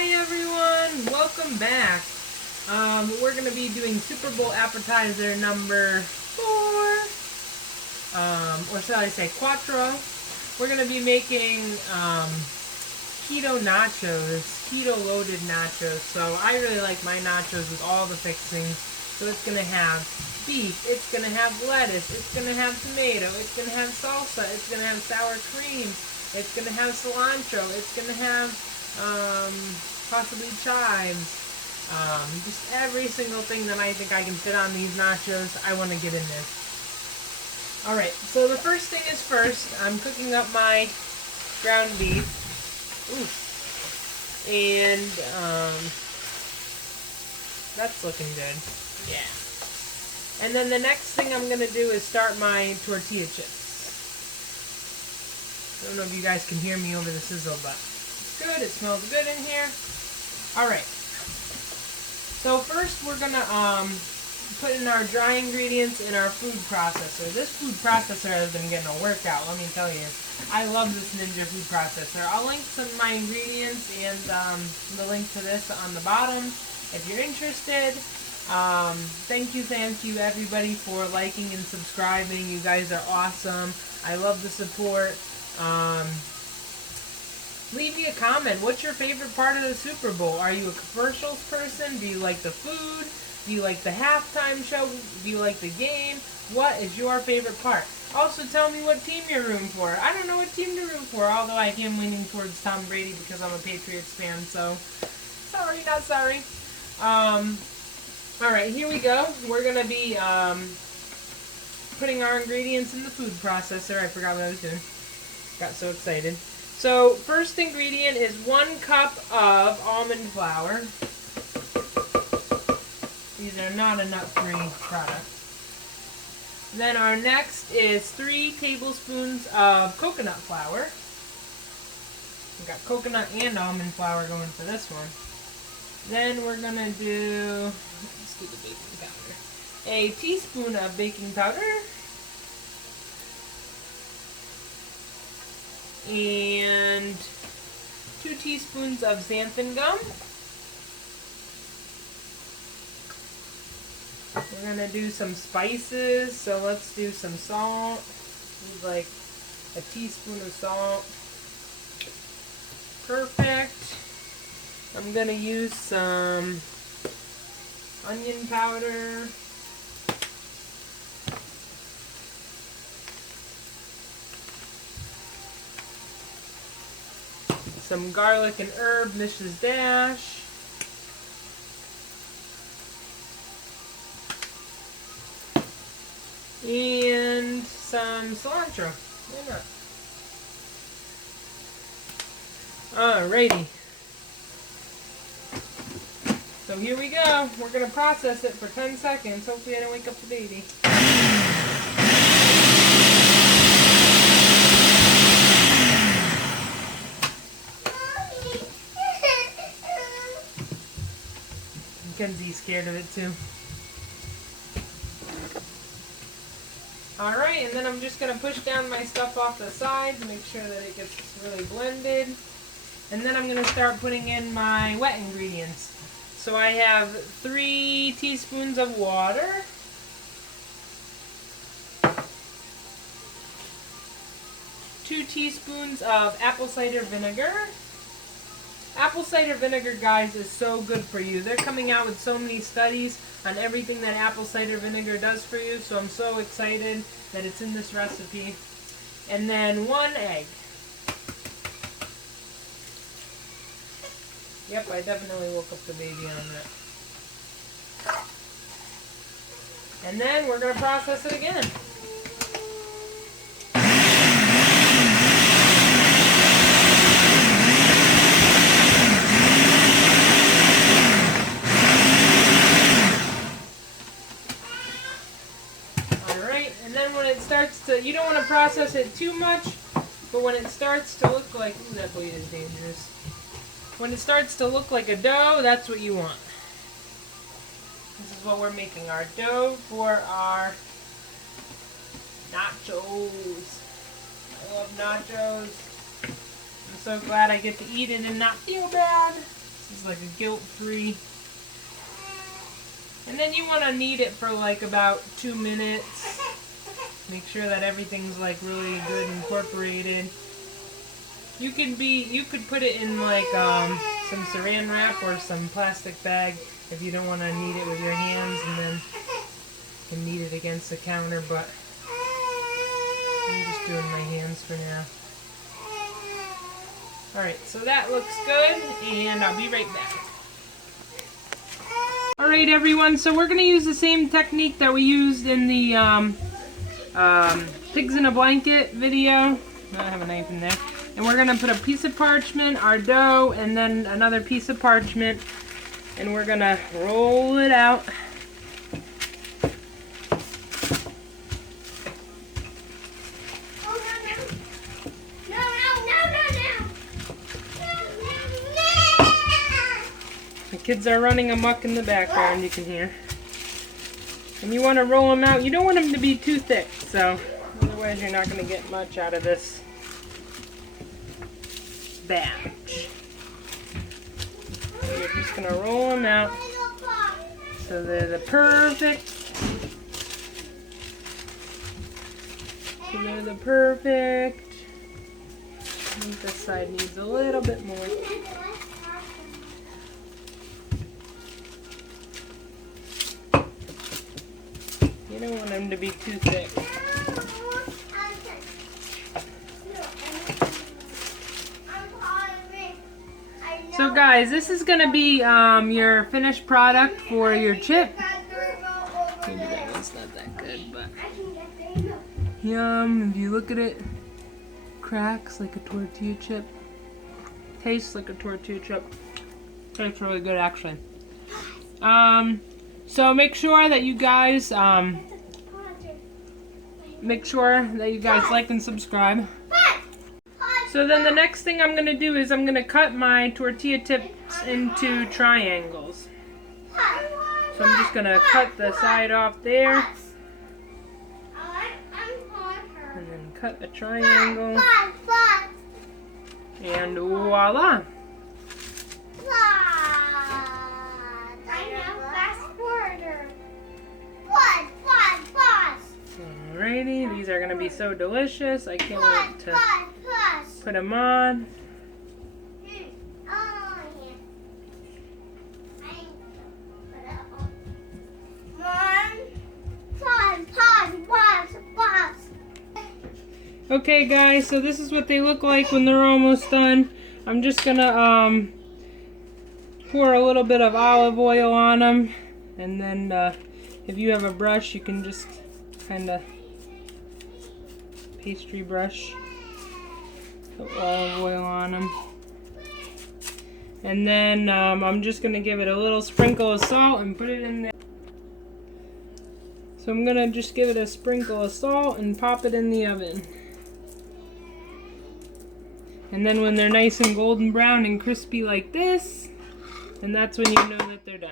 Hi everyone, welcome back. We're going to be doing Super Bowl appetizer number 4, or shall I say quattro. We're going to be making keto nachos, keto loaded nachos. So I really like my nachos with all the fixings. So it's going to have beef, it's going to have lettuce, it's going to have tomato, it's going to have salsa, it's going to have sour cream, it's going to have cilantro, it's going to have possibly chives. Just every single thing that I think I can fit on these nachos, I want to get in there. Alright, so the first thing is first, I'm cooking up my ground beef. Ooh. And, that's looking good. Yeah. And then the next thing I'm going to do is start my tortilla chips. I don't know if you guys can hear me over the sizzle, but it's good. It smells good in here. Alright. So first we're going to put in our dry ingredients in our food processor. This food processor has been getting a workout, let me tell you. I love this Ninja food processor. I'll link some of my ingredients and the link to this on the bottom if you're interested. Thank you everybody for liking and subscribing. You guys are awesome. I love the support. Leave me a comment. What's your favorite part of the Super Bowl? Are you a commercials person? Do you like the food? Do you like the halftime show? Do you like the game? What is your favorite part? Also, tell me what team you're rooting for. I don't know what team to root for, although I am leaning towards Tom Brady because I'm a Patriots fan, so sorry, not sorry. Alright, here we go. We're going to be putting our ingredients in the food processor. I forgot what I was doing. Got so excited. So, first ingredient is 1 cup of almond flour. These are not a nut-free product. Then our next is 3 tablespoons of coconut flour. We got coconut and almond flour going for this one. Then we're going to do, let's do the baking powder. A teaspoon of baking powder. And 2 teaspoons of xanthan gum. We're going to do some spices, so let's do some salt. Like a teaspoon of salt. Perfect. I'm going to use some onion powder. Some garlic and herb, Mrs. Dash. And some cilantro. Why not? Alrighty. So here we go. We're going to process it for 10 seconds. Hopefully I don't wake up the baby. Kenzie's scared of it too. Alright, and then I'm just going to push down my stuff off the sides, make sure that it gets really blended. And then I'm going to start putting in my wet ingredients. So I have 3 teaspoons of water. Two teaspoons of apple cider vinegar. Apple cider vinegar, guys, is so good for you. They're coming out with so many studies on everything that apple cider vinegar does for you, so I'm so excited that it's in this recipe. And then 1 egg. Yep, I definitely woke up the baby on that. And then we're going to process it again. You don't want to process it too much, but when it starts to look like, ooh, that blade is dangerous. When it starts to look like a dough, that's what you want. This is what we're making, our dough for our nachos. I love nachos. I'm so glad I get to eat it and not feel bad. It's like a guilt-free. And then you want to knead it for like about 2 minutes. Make sure that everything's like really good incorporated. You could put it in like some saran wrap or some plastic bag if you don't want to knead it with your hands, and then you can knead it against the counter, but I'm just doing my hands for now. Alright, so that looks good, and I'll be right back. Alright everyone, so we're going to use the same technique that we used in the pigs in a blanket video. I have a knife in there. And we're going to put a piece of parchment, our dough, and then another piece of parchment, and we're going to roll it out. The kids are running amok in the background, you can hear. And you want to roll them out. You don't want them to be too thick, so otherwise you're not going to get much out of this batch. So you're just going to roll them out so they're the perfect. So they're the perfect. I think this side needs a little bit more. You don't want them to be too thick. So guys, this is going to be your finished product for your chip. Maybe that one's not that good, but yum. If you look at it, cracks like a tortilla chip. Tastes like a tortilla chip. Tastes really good actually. So make sure that you guys like and subscribe. So then the next thing I'm going to do is I'm going to cut my tortilla tips into triangles. So I'm just going to cut the side off there. And then cut a triangle. And voila! Alrighty, these are going to be so delicious. I can't wait to put them on. Okay guys, so this is what they look like when they're almost done. I'm just going to pour a little bit of olive oil on them. And then if you have a brush, you can just kind of pastry brush, put olive oil on them. And then I'm just going to give it a little sprinkle of salt and put it in there. So I'm going to just give it a sprinkle of salt and pop it in the oven. And then when they're nice and golden brown and crispy like this, then that's when you know that they're done.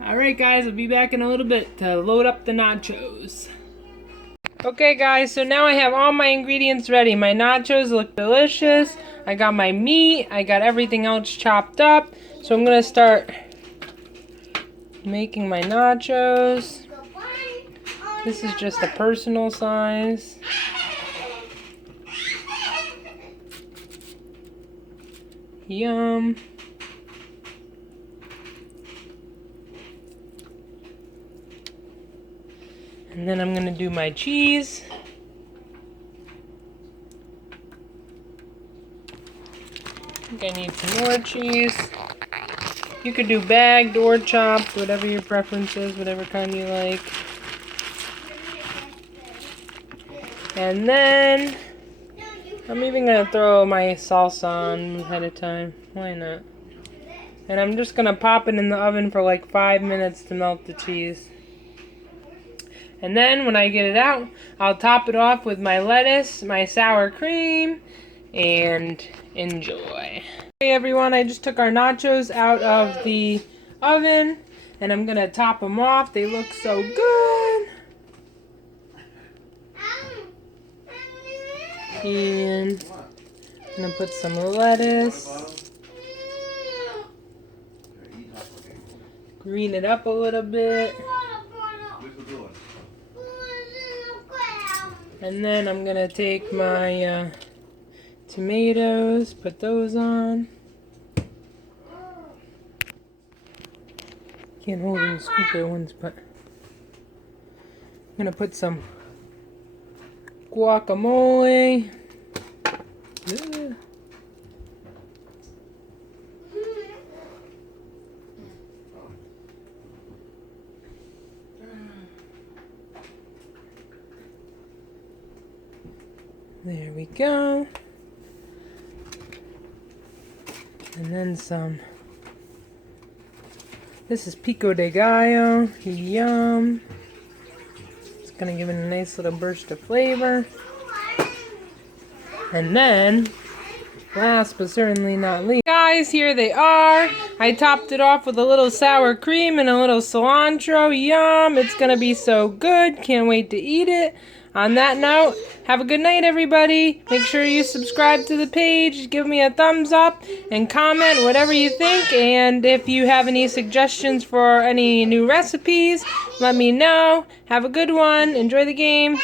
Alright guys, I'll be back in a little bit to load up the nachos. Okay guys, so now I have all my ingredients ready. My nachos look delicious. I got my meat. I got everything else chopped up. So I'm going to start making my nachos. This is just a personal size. Yum. And then I'm going to do my cheese. I think I need some more cheese. You could do bagged or chopped, whatever your preference is, whatever kind you like. And then I'm even going to throw my salsa on ahead of time. Why not? And I'm just going to pop it in the oven for like 5 minutes to melt the cheese. And then when I get it out, I'll top it off with my lettuce, my sour cream, and enjoy. Hey everyone, I just took our nachos out of the oven, and I'm going to top them off. They look so good. And I'm gonna put some lettuce. Green it up a little bit. And then I'm gonna take my tomatoes, put those on. Can't hold any scoopy ones, but I'm gonna put some guacamole. Ugh. There we go. And then some. This is pico de gallo. Yum. It's gonna give it a nice little burst of flavor. And then, last but certainly not least, guys, here they are. I topped it off with a little sour cream and a little cilantro. Yum! It's gonna be so good. Can't wait to eat it. On that note, have a good night, everybody. Make sure you subscribe to the page, give me a thumbs up, and comment whatever you think. And if you have any suggestions for any new recipes, let me know. Have a good one. Enjoy the game.